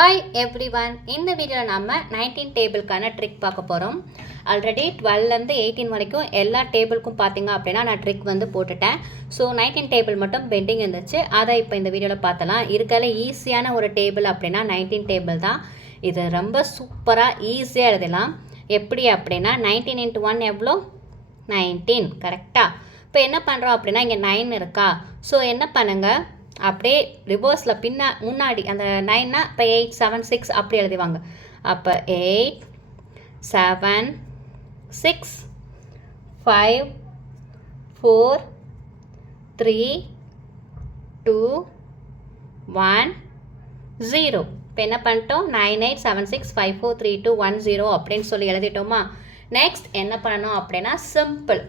Hi every one இந்த வீடியோவில் நம்ம நைன்டீன் டேபிளுக்கான ட்ரிக் பார்க்க போகிறோம் ஆல்ரெடி டுவெல்லேருந்து எயிட்டீன் வரைக்கும் எல்லா டேபிளுக்கும் பார்த்தீங்க அப்படின்னா நான் ட்ரிக் வந்து போட்டுட்டேன். ஸோ நைன்டீன் டேபிள் மட்டும் பெண்டிங் இருந்துச்சு. அதை இப்போ இந்த வீடியோவில் பார்த்தலாம் இருக்கல ஈஸியான ஒரு டேபிள் அப்படின்னா நைன்டீன் டேபிள் தான். இது ரொம்ப சூப்பராக ஈஸியாக எழுதலாம். எப்படி அப்படின்னா நைன்டீன் இன்ட்டு ஒன் எவ்வளோ? நைன்டீன் கரெக்டாக இப்போ என்ன பண்ணுறோம் அப்படின்னா இங்கே நைன் இருக்கா? ஸோ என்ன பண்ணுங்கள் அப்படியே ரிவர்ஸில் பின்னா முன்னாடி அந்த நைன்னா இப்போ எயிட் செவன் சிக்ஸ் அப்படி எழுதிவாங்க. அப்போ eight seven six five four three two one zero இப்போ என்ன பண்ணிட்டோம்? Nine eight seven six five four three two one zero அப்படின்னு சொல்லி எழுதிட்டோமா? நெக்ஸ்ட் என்ன பண்ணணும் அப்படின்னா சிம்பிள்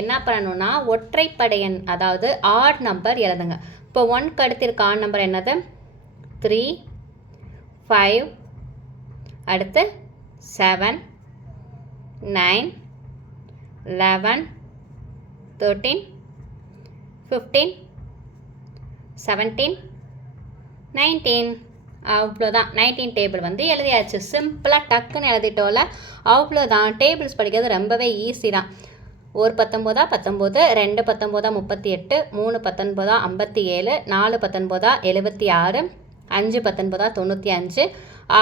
என்ன பண்ணணும்னா ஒற்றைப்படை எண் அதாவது ஆட் நம்பர் எழுதுங்க. இப்போ ஒன்க்கு அடுத்து இருக்க ஆட் நம்பர் என்னது? த்ரீ ஃபைவ் அடுத்து seven nine eleven thirteen fifteen seventeen nineteen அவ்வளோதான் நைன்டீன் டேபிள் வந்து எழுதியாச்சு. சிம்பிளாக டக்குன்னு எழுதிட்டோம்ல. அவ்வளோதான் டேபிள்ஸ் படிக்கிறது ரொம்பவே ஈஸி தான். ஒரு பத்தொம்போதா பத்தொம்போது ரெண்டு பத்தொம்போதா முப்பத்தி எட்டு மூணு பத்தொன்பதா ஐம்பத்தி ஏழு நாலு பத்தொன்பதா எழுபத்தி ஆறு அஞ்சு பத்தொன்பதா தொண்ணூற்றி அஞ்சு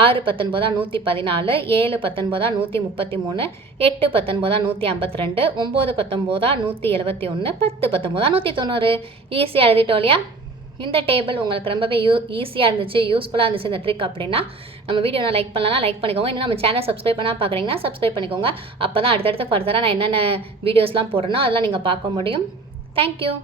ஆறு பத்தொன்பதா நூற்றி பதினாலு ஏழு பத்தொன்பதா நூற்றி முப்பத்தி மூணு எட்டு பத்தொன்பதா நூற்றி ஐம்பத்தி ரெண்டு ஒம்பது பத்தொம்போதா நூற்றி எழுபத்தி ஒன்று பத்து பத்தொம்போதா நூற்றி தொண்ணூறு. ஈஸியாக எழுதிட்டோம் இல்லையா? இந்த டேபிள் உங்களுக்கு ரொம்பவே யூ ஈஸியாக இருந்துச்சு யூஸ்ஃபுல்லாக இருந்துச்சு இந்த ட்ரிக் அப்படின்னா நம்ம வீடியோ லைக் பண்ணலாம் லைக் பண்ணிக்கோங்க. இன்னும் நம்ம சேனல் சப்ஸ்கிரைப் பண்ணால் பார்க்குறீங்கன்னா சப்ஸ்கிரைப் பண்ணிக்கோங்க. அப்போ தான் அடுத்தடுத்து ஃபர்தராக நான் என்னென்ன வீடியோஸ்லாம் போடுறேனோ அதெல்லாம் நீங்கள் பார்க்க முடியும். தேங்க்யூ